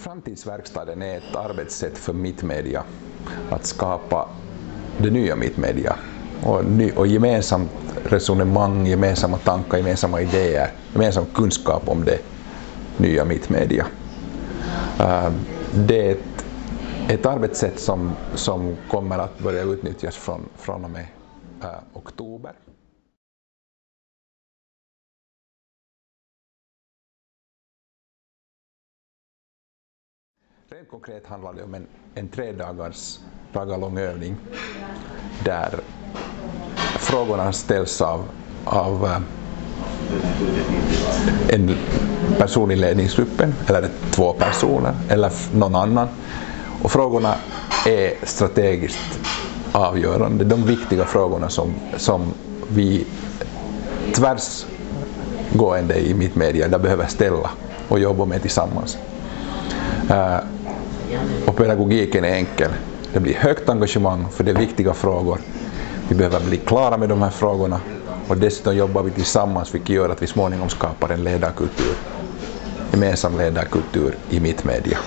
Framtidsverkstaden är ett arbetssätt för Mittmedia att skapa det nya Mittmedia och gemensamt resonemang, gemensamma tankar, gemensamma idéer, gemensam kunskap om det nya Mittmedia. Det är ett arbetssätt som kommer att börja utnyttjas från och med oktober. Rent konkret handlar det om en 3 dagar lång övning där frågorna ställs av en person i ledningsgruppen eller 2 personer eller någon annan. Och frågorna är strategiskt avgörande. De viktiga frågorna som vi tvärsgående i Mittmedia där behöver ställa och jobba med tillsammans. Och pedagogiken är enkel. Det blir högt engagemang för det är viktiga frågor. Vi behöver bli klara med de här frågorna och dessutom jobbar vi tillsammans vilket gör att vi småningom skapar en ledarkultur. Gemensam ledarkultur i Mittmedia.